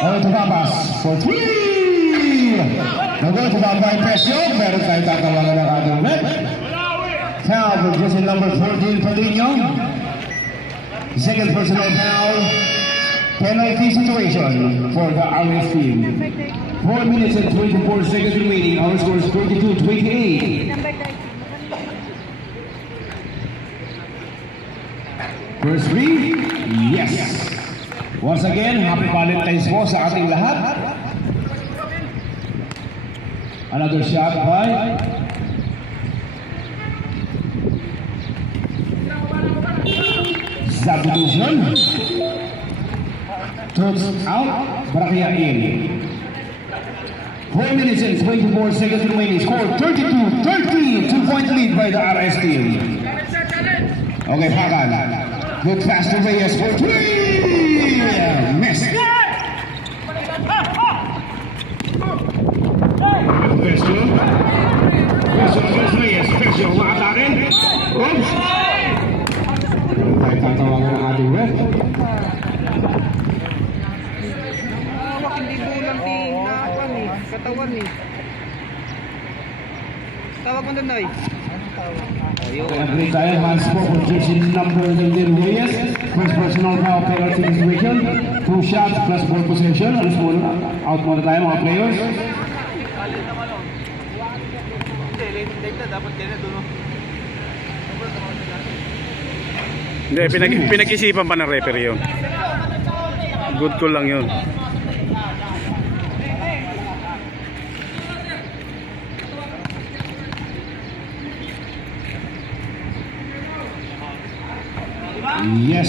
to Babas for 3. Nago to Babay Presyo. Meron tayo tatawagan ng ating red. Foul for jersey number 14, Padino. Second personal foul. Penalty situation for the RS team. 4 minutes and 24 seconds remaining. Our score is 22-28. First free? Yes. Once again, happy Valentine's po sa ating lahat. Another shot by substitution. Turns out, Barakia in. 4 minutes and 24 seconds remaining. Score 32-30. 2-point lead by the RS team. Okay, Pagan. Good pass to Reyes for 3. Miss. Question. Question against Reyes. Question. Makatakin. Oops. Tayo tatawagan ng ating ref. Hindi bulang tinapan eh. Katawan eh. Tawag mo doon, Noy. Every time hands for jersey number 11 Reyes. First personal foul penalty situation. 2 shots plus ball possession. Alas muna. Out muna tayo mga players. Hindi, pinag-isipan pa ng referee yun. Good call lang yun. Yes,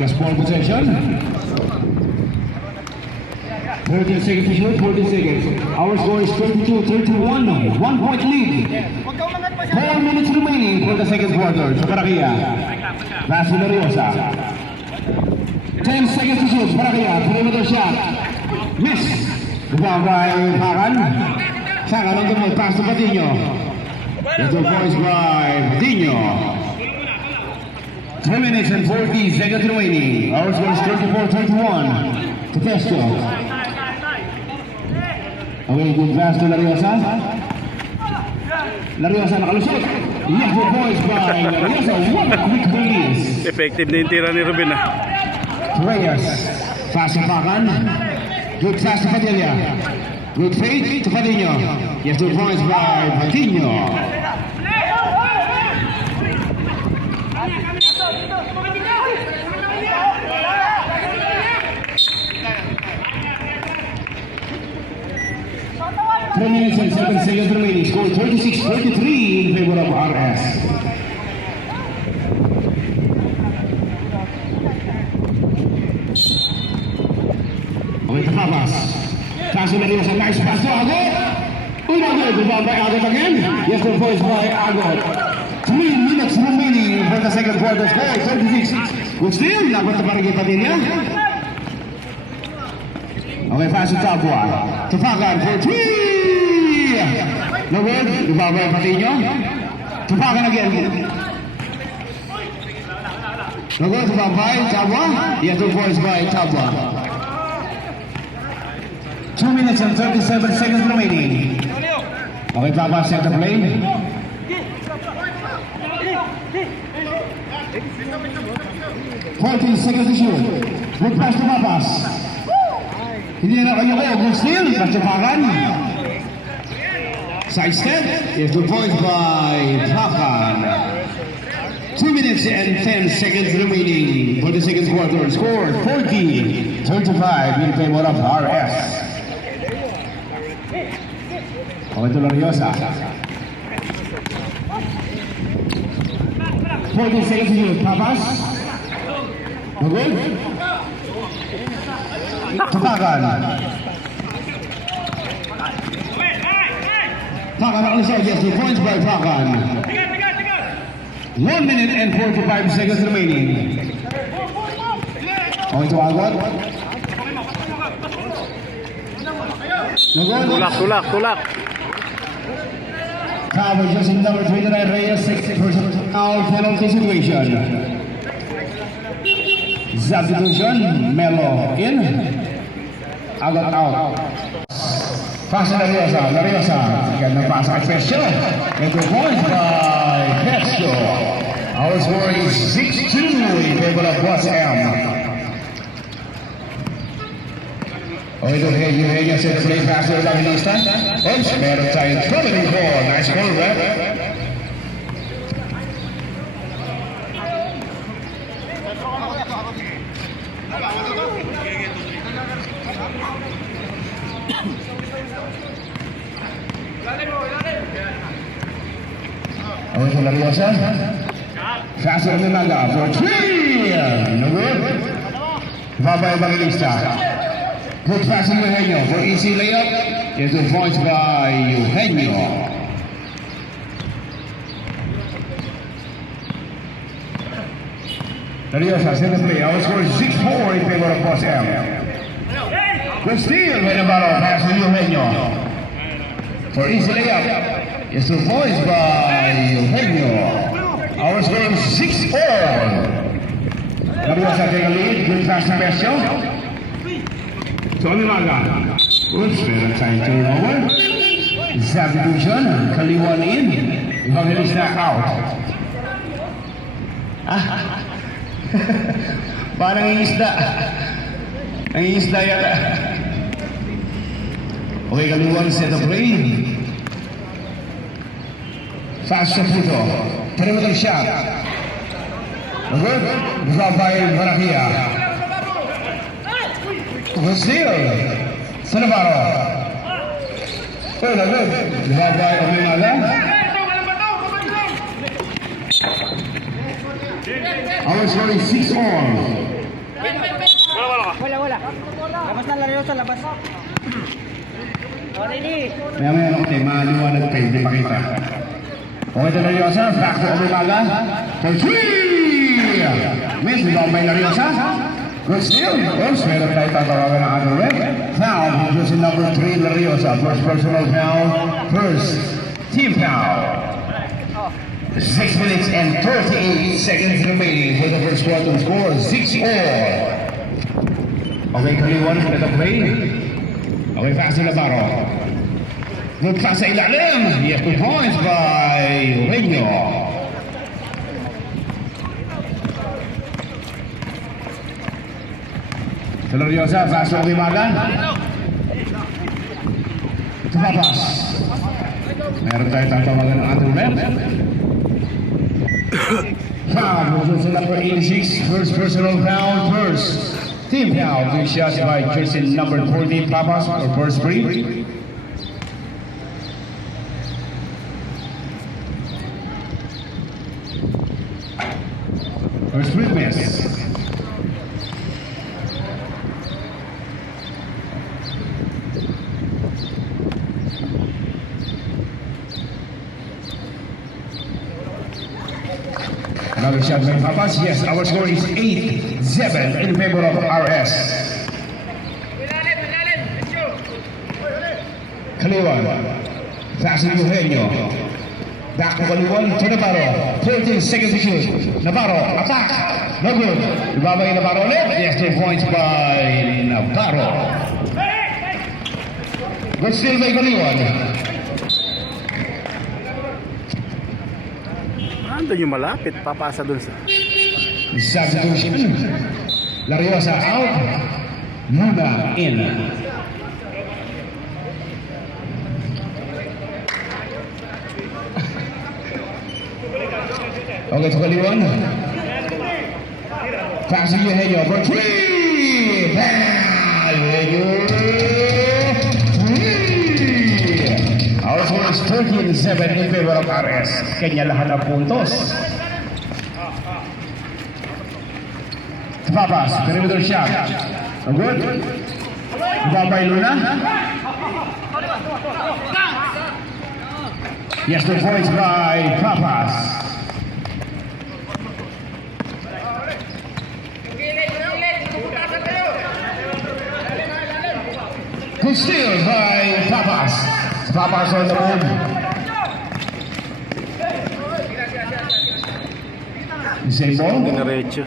plus ball possession. 13 seconds to shoot, 14 seconds. Our score is 22-31. 1-point lead. 4 minutes remaining for the second quarter. So Barakia. Pass to Lariosa. 10 seconds to shoot. Barakia. Perimeter shot. Miss. Rebound by Hakan. Sakan on the move. Pass to Padino. It's a voice by Padino. 3 minutes and 40 seconds remaining. Our score is 34-31. To Pesto. Okay, good pass to Lariosa. Lariosa nakalusot. Yes, good boys by Lariosa. What a quick release. Effective na yung tira ni Ruben ah. Reyes. Fast to Pakan. Good pass to Padilla. Good fake to Padino. Yes, good points by Padino. Three minutes and 7 seconds remaining. Score 36-33 in favor of RS. Okay, Tapapas. Pass to Lariosa. Nice pass to Agot. Good rebound by Agot again. Yes, the voice by Agot. 3 minutes remaining for the second quarter. Score 36. Good steal. Nagot to Barangay Padilla. Okay, pass to Tapua. Tupakan for 3. No good. Rebound by Padilla. Tupakan again. No good. Rebound by Tapua. Yes, the voice by Tapua. 2 minutes and 37 seconds remaining. Okay, Papa, set the play. 14 seconds to shoot. Good pass to Papas. Hindi na kayo ko. Good steal. Pass to Pakan. Side step. Is the point by Pakan. 2 minutes and 10 seconds remaining for the second quarter. Score 40-35 in favor of RS. Okay, ito Lariosa. 14 seconds to shoot. Papas. No good. Tupakan. Pakan on the side. Yes, 2 points by Pakan. 1 minute and 45 seconds remaining. Okay, to Agot. No good. Tulak. Cover just in number 29 Reyes, 60% foul penalty situation. Substitution, Melo in. Agad out. Pasa Lariosa. Gandang pasa kay Pesio. And 2 points by Pesio. Our score is 6-2 in favor of Boss M. Okay, Eugenio set the play faster lang in instant. Oops, meron tayong troubling ball. Nice ball, rep. Okay, so Lariosa. Faster than Naga for 3. No good. Babay Evangelista. Good pass from Eugenio for easy layup. It's 2 points by Eugenio. Lariosa, set the play. Our score is 6-4 in favor of Boss M. Good steal by Navarro. Pass to Eugenio. For easy layup. It's 2 points by Eugenio. Our score is 6-4. Lariosa take a lead. Good pass to Pesio. Tony Maga. Oops, meron tayong turnover. Substitution. Kaliwan in. Evangelista out. Parang isda. Ang isda yata. Okay, Kaliwan set of play. Fast shot dito. Perimeter shot. Good. Drop by Barahia. Good steal. Navarro. Good. Drop by Ominaga. Our score is 6-all. Wala. Labas na Lariosa, labas. Ready. Maya lang tayo, maliwanag tayo, hindi makita. Okay, ito Lariosa, back to Ominaga. For 3! Miss, drop by Lariosa. Good steal. Oops, meron tayo tatawagan ng other rep. Foul, position number 3, Lariosa. First personal foul. First team foul. 6 minutes and 38 seconds remaining for the first quarter score, 6-all. Okay, Kaliwan, let the play. Okay, pass to Navarro. Good pass sa ilalim. Yes, 2 points by Eugenio. Lariosa, pass to Ominaga. Tumapas. Meron tayo tatawagan ng other rep. Foul, position number 86, first personal foul, first team foul. 2 shots by jersey number 40, Papas, or first free. First free miss. Another shot by Papas. Yes, our score is 8-7 in favor of RS. Kaliwan. Pass to Eugenio. Back to Kaliwan to Navarro. 13 seconds to shoot. Navarro, attack. No good. Ibabay Navarro ulit. Yes, 2 points by Navarro. Good steal by Kaliwan. Ando yung malapit, papasa dun sa... Substitution. Lariosa out. Muna in. Okay, to Kaliwan. Pass to Eugenio for 3. Eugenio. 3. Our score is 13-7 in favor of RS. Kanya lahat ng puntos. Papas, perimeter shot. Good. Babay Luna. Yes, 2 points by Papas. Good steal by Papas. Papas on the move. Same ball. Dinerecho.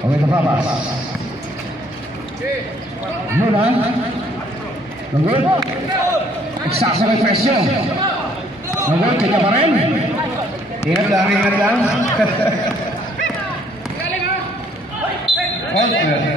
Okay, kapabas. Muna. Nagod. Eksakto kay presyo. Nagod, kaya pa rin. Ingat lang, ingat lang. Okay.